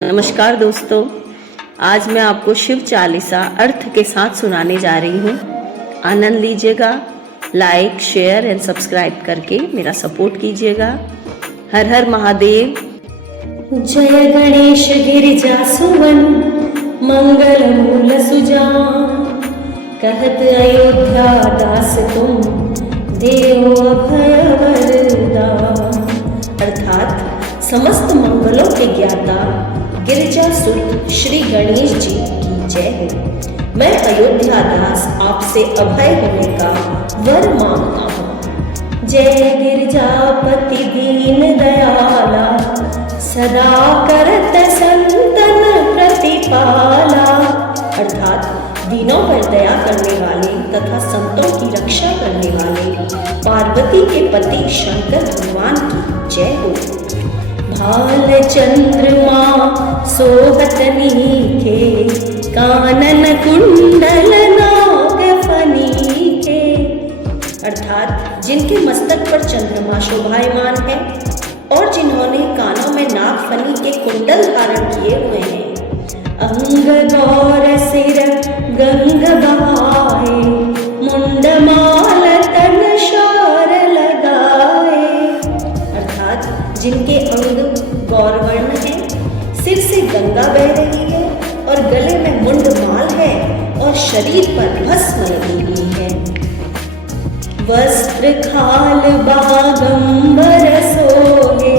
नमस्कार दोस्तों, आज मैं आपको शिव चालीसा अर्थ के साथ सुनाने जा रही हूँ। आनंद लीजिएगा। लाइक, शेयर एंड सब्सक्राइब करके मेरा सपोर्ट कीजिएगा। हर हर महादेव। जय गणेश गिरिजा सुवन मंगल मूल सुजान, कहत अयोध्या दास तुम देव अभय वरदान। अर्थात समस्त मंगलों के ज्ञाता गिरिजा सुत श्री गणेश जी की जय हो। मैं अयोध्या दास आपसे अभय होने का वर मांगता हूँ। जय गिरिजापति दीन दयाला, सदा करत संतन प्रतिपाला। अर्थात दीनों पर दया करने वाले तथा संतों की रक्षा करने वाले पार्वती के पति शंकर भगवान की जय हो। भाल चंद्रमा सोहत नीके, कानन कुंडल नाग फनीके। अर्थात जिनके मस्तक पर चंद्रमा शोभायमान है और जिन्होंने कानों में नाग फनी के कुंडल धारण किए हुए हैं। अंग गौर सिर गंग बहाए, मुंडमाल तन शार लगाए। अर्थात जिनके अंग गौरवर्ण है, सिर से गंगा बह रही है और गले में मुंडमाल है और शरीर पर भस्म लगी हुई है। वस्त्र खाल बागंबर सोहे,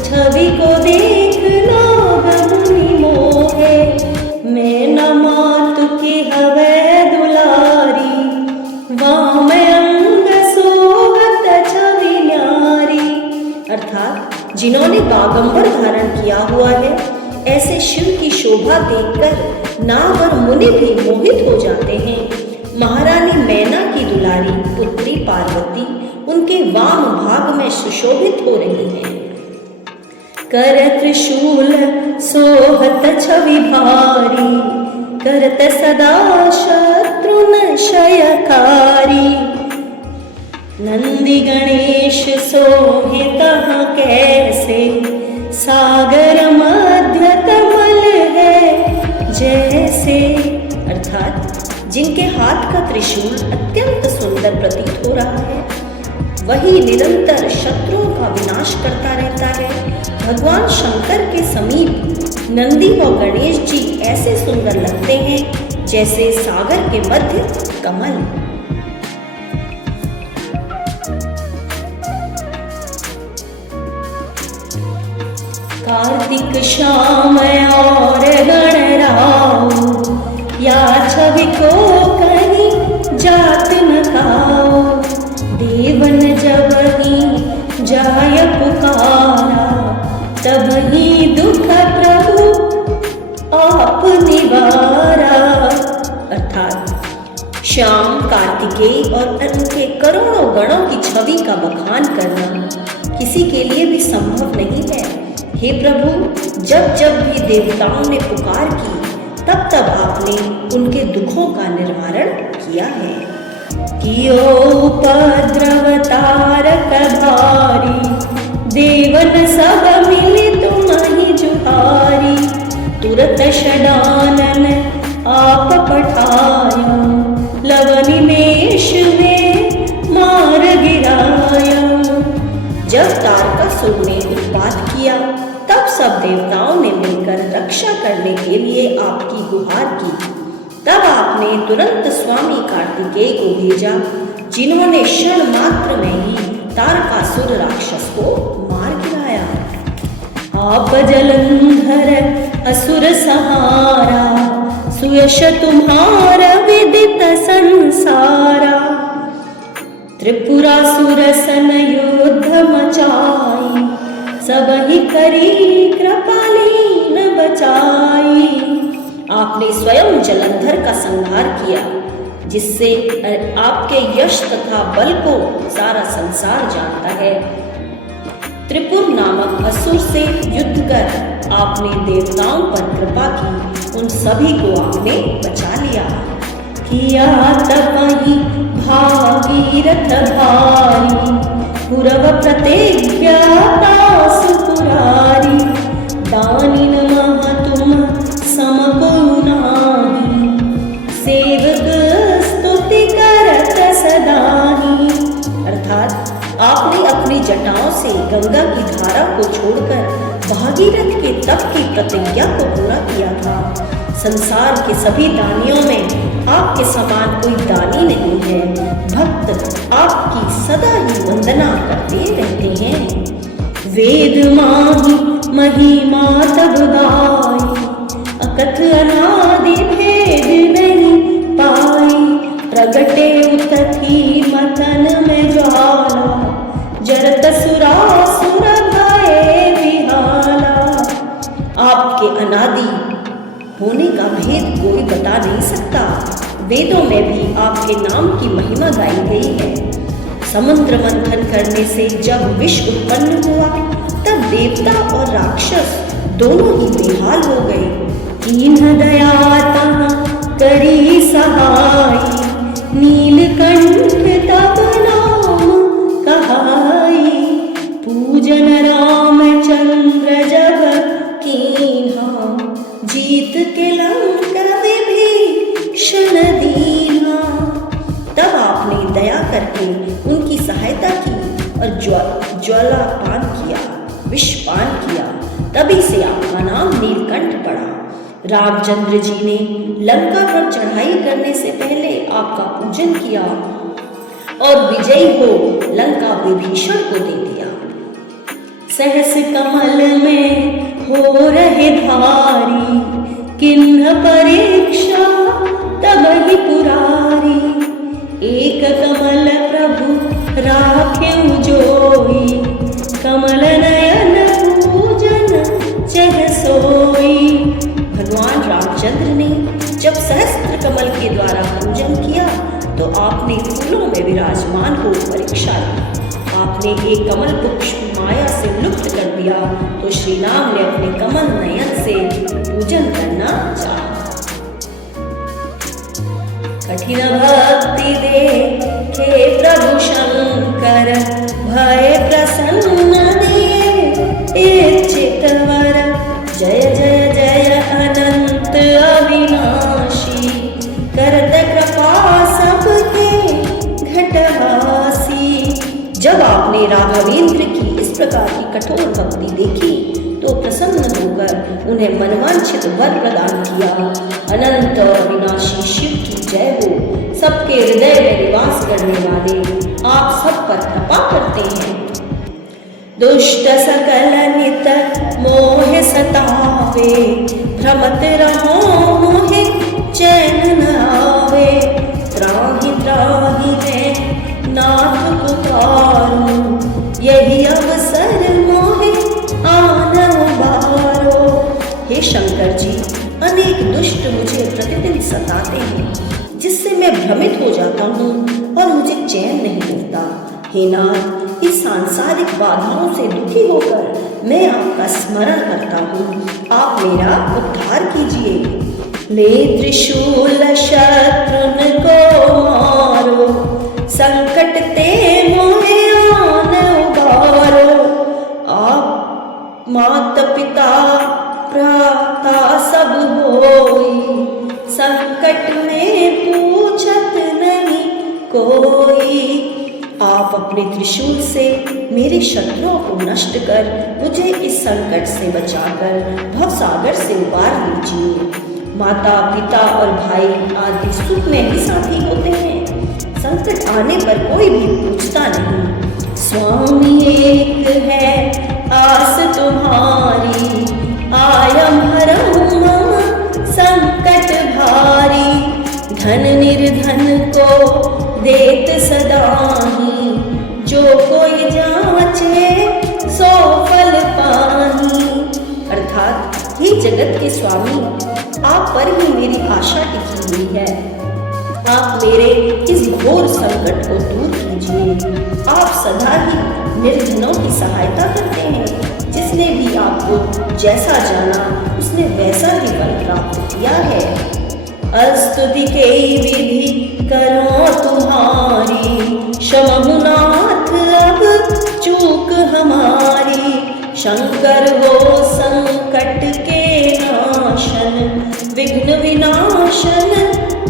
छवि को देख नाग मुनि मोहे। मैं न मातु की हवै दुलारी, वाम अंग सोहत छवि न्यारी। अर्थात जिन्होंने बागंबर धारण किया हुआ है, ऐसे शिव की शोभा देखकर नाग और मुनि भी मोहित हो जाते हैं। महारानी मैना की दुलारी पुत्री पार्वती उनके वाम भाग में सुशोभित हो रही है। कर त्रिशूल सोहत छवि भारी, करत सदा शत्रुन क्षयकारी। नंदी गणेश सोहे कहाँ कैसे, सागर मध्य कमल है जैसे। अर्थात जिनके हाथ का त्रिशूल अत्यंत सुंदर प्रतीत हो रहा है, वही निरंतर शत्रुओं का विनाश करता रहता है। भगवान शंकर के समीप नंदी व गणेश जी ऐसे सुंदर लगते हैं जैसे सागर के मध्य कमल। कार्तिक श्याम और गणराव, या छवि को कहीं जात न खाओ। देवन जब ही जाय पुकारा, तब ही दुख प्रभु आप निवारा। अर्थात श्याम, कार्तिकेय और उनके करोड़ों गणों की छवि का बखान करना किसी के लिए भी संभव नहीं है। हे प्रभु, जब जब भी देवताओं ने पुकार की, तब तब आपने उनके दुखों का निवारण किया है। कियो उपद्रव तारक भारी, देवन सब मिले तुम्हि जुहारी। तुरत षडानन आप पठाया, लवनिमेष में मार गिराया। जब तारकासुर ने उत्पात किया, तब सब देवताओं ने मिलकर रक्षा करने के लिए आपकी गुहार की। तब आपने तुरंत स्वामी कार्तिकेय को भेजा, जिन्होंने क्षण मात्र में ही तारकासुर राक्षस को मार गिराया। आप जलंधर असुर सहारा, सुयश तुम्हारा विदित संसारा। त्रिपुरासुर सन युद्ध मचाई, सब ही करी कृपालीन बचाई। आपने स्वयं जलंधर का संहार किया, जिससे आपके यश तथा बल को सारा संसार जानता है। त्रिपुर नामक असुर से युद्ध कर आपने देवताओं पर कृपा की, उन सभी को आपने बचा लिया। किया तपहि भागीरथ भारी, पुरव प्रतिज्ञा तासु पुरारी। दानिन मह जटाओं से गंगा की धारा को छोड़कर भागीरथ के तप की प्रतिज्ञा को पूरा किया था। संसार के सभी दानियों में आपके समान कोई दानी नहीं है। भक्त आपकी सदा ही वंदना करते रहते हैं। वेद माही महिमा तब गाई, अकथ अनादि भेद नहीं पाई। प्रगटे उतथी मथन में ज्वाला, जरत सुरासुर भये विहाला। आपके अनादि होने का भेद कोई बता नहीं सकता। वेदों में भी आपके नाम की महिमा गाई गई है। समुद्र मंथन करने से जब विष उत्पन्न हुआ तब देवता और राक्षस दोनों ही बेहाल हो गए। कीन्ह दया तहाँ करी सहाई, नीलकंठ तब नाम कहाई। पूजन रामचंद्र जब कीन्हा, जीत के लंका विभीषण दीन्हा। तब आपने दया करके उनकी सहायता की और ज्वाला पान किया, विष पान किया। तभी से आपका नाम नीलकंठ पड़ा। रामचंद्र जी ने लंका पर चढ़ाई करने से पहले आपका पूजन किया और विजयी हो लंका विभीषण को दे दिया। सहस कमल में हो रहे भारी, किन्ह परीक्षा तब ही पुरारी। एक कमल प्रभु राखे जोई, कमल नयन पूजन चह सोई। भगवान रामचंद्र ने जब सहस्त्र कमल के द्वारा पूजन किया तो आपने फूलों में विराजमान हो परीक्षा ली। आपने एक कमल पुष्प माया से लुप्त कर दिया तो श्री राम ने अपने कमल नयन से पूजन करना चाहा। कठिन भक्ति देखे प्रभु शंकर, भय प्रसन्न दिए चितवर। जय जय जय अनंत अविनाशी, करत कृपा सबके घटवासी। जब आपने राघवेंद्र की इस प्रकार की कठोर भक्ति देखी तो प्रसन्न होकर उन्हें मनवांछित वर प्रदान किया। अनंत और विनाशी शिव की जय हो। सबके हृदय में निवास करने वाले आप सब पर कृपा करते हैं। दुष्ट सकल नित मोह सतावे, भ्रमत रहो मोहे चैन न आवे। त्राहि त्राहि मैं नाथ पुकारूं, यही अवसर मोहे आन उबारो। हे शंकर जी, अनेक दुष्ट मुझे प्रतिदिन सताते हैं जिससे मैं भ्रमित हो जाता हूँ और मुझे चैन नहीं मिलता। हे नाथ, इस सांसारिक बाधाओं से दुखी होकर मैं आपका स्मरण करता हूँ। आप मेरा उद्धार कीजिए। ले त्रिशूल शत्रुन को मारो, संकट ते मोहे आन उबारो। आप माता पिता भ्राता सब होई, संकट में पूछत नहीं कोई। आप अपने त्रिशूल से मेरे शत्रुओं को नष्ट कर मुझे इस संकट से बचाकर भवसागर से उबार लीजिए। माता पिता और भाई आदि सुख में भी साथी होते हैं, संकट आने पर कोई भी पूछता नहीं। स्वामी एक है आस तुम्हारी, आयम हरम संकट भारी। धन निर्धन को देत सदाही, जो कोई जांचे सो फल पानी। अर्थात हे जगत के स्वामी, आप पर ही मेरी आशा टिकी हुई है। आप मेरे इस घोर संकट को दूर कीजिए। आप सदा ही निर्धनों की सहायता करते हैं। जिसने भी आपको जैसा जाना उसने वैसा ही फल प्राप्त किया है। अस्तुति के विधि करो तुम्हारी, क्षमहुनाथ अब चूक हमारी। शंकर हो संकट के नाशन, विघ्न विनाशन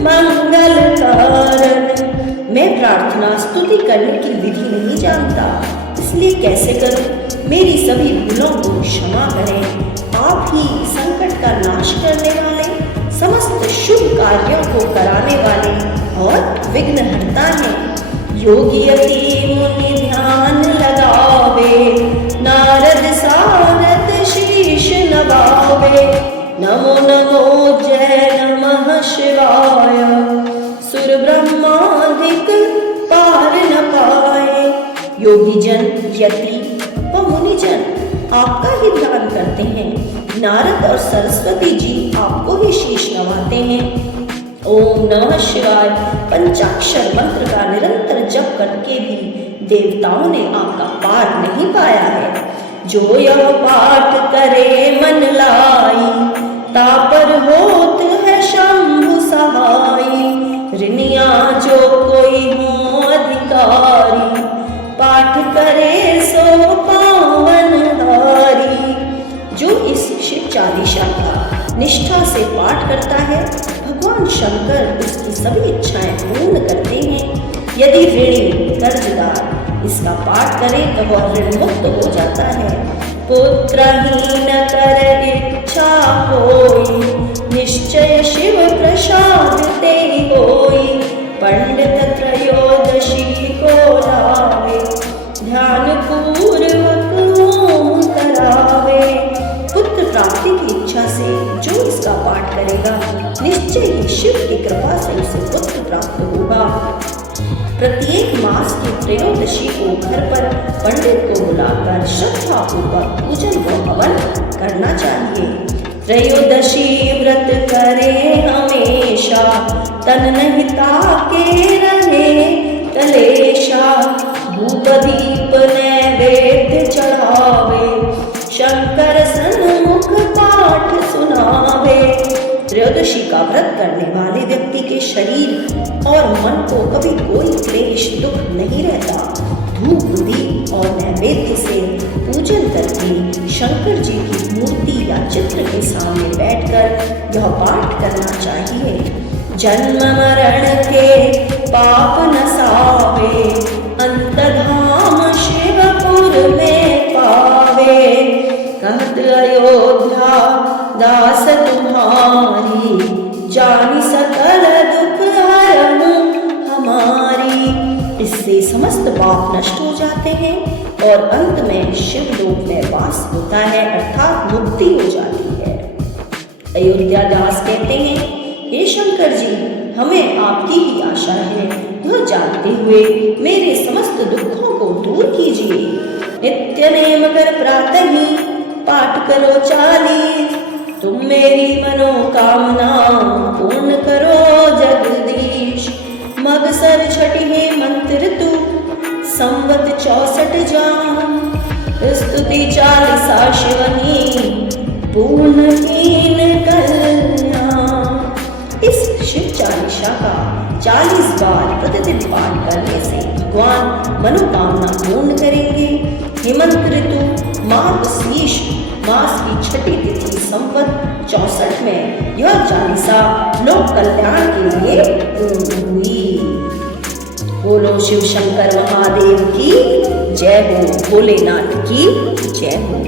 मंगल कारण। मैं प्रार्थना स्तुति करने की विधि नहीं जानता, इसलिए कैसे करूं? मेरी सभी भूलों को क्षमा करें। आप ही संकट का नाश करने वाले, समस्त शुभ कार्यों को कराने वाले और विघ्नहर्ता हैं। योगी अति मुनि ध्यान लगावे, नारद सारद शीश नवावे। नमो नमो जय नमः शिवाय, सुर ब्रह्मादिक पार न पाए। योगी जन, यति व मुनिजन आपका ही ध्यान करते हैं। नारद और सरस्वती जी आपको ही शीश नवाते हैं। ओम नमः शिवाय पंचाक्षर मंत्र का निरंतर जप करके भी देवताओं ने आपका पार नहीं पाया है। जो यह पाठ करे मन लाई, तापर होत है शंभु सहाई। ऋणिया जो कोई हो अधिकारी, पाठ करे सो पावन हारी। जो इस शिव चालीसा का निष्ठा से पाठ करता है, भगवान शंकर उसकी सभी इच्छाएं पूर्ण करते हैं। यदि ऋणी कर्जदार इसका पाठ करे तो वह ऋण मुक्त हो जाता है। पुत्रहीन कर इच्छा कोई, निश्चय शिव प्रसाद ते होई। पंडित त्रयोदशी को लावे, ध्यान पूर्वक होम करावे। पुत्र प्राप्ति की इच्छा से जो इसका पाठ करेगा, निश्चय ही शिव की कृपा से उसे पुत्र प्राप्त होगा। प्रत्येक मास की त्रयोदशी को घर पर पंडित को बुलाकर श्रद्धापूर्वक पूजन व हवन करना चाहिए। त्रयोदशी व्रत करे हमेशा, तन नहीं ताके रहे कलेशा। धूप दीप नैवेद्य चढ़ावे, शंकर सन्मुख पाठ सुनावे। त्रयोदशी का व्रत करने वाले व्यक्ति के शरीर और मन को कभी कोई क्लेश दुख नहीं रहता। धूप दीप और नैवेद्य से पूजन करके शंकर जी की मूर्ति या चित्र के सामने बैठकर यह पाठ करना चाहिए। जन्म मरण के पाप नसावे, अंतधाम शिवपुर में पावे। कहत अयोध्या दास तुम्हारी, जानी सकल दुख हरहु हमारी। इससे समस्त पाप नष्ट हो जाते हैं और अंत में शिवलोक में वास होता है, अर्थात मुक्ति हो जाती है। अयोध्या दास कहते हैं, हे शंकर जी, हमें आपकी ही आशा है। यह जानते हुए मेरे समस्त दुखों को दूर कीजिए। नित्य नेम कर प्रातः ही पाठ करो 40, तुम मेरी मनोकामना पूर्ण करो जगदीश। मगसर छठे मंत्र तू संवत 64 जान, स्तुति 40 शिवनी पूर्ण कीन कल्याण। इस शिव चालीसा का 40 बार प्रतिदिन पाठ करने से भगवान मनोकामना पूर्ण करेंगे। हेमंत ऋतु मार्गशीर्ष मास की छठी तिथि संवत 64 में यह चालीसा लोक कल्याण के लिए पूर्ण हुई। बोलो शिव शंकर महादेव की जय हो, भोलेनाथ की जय हो।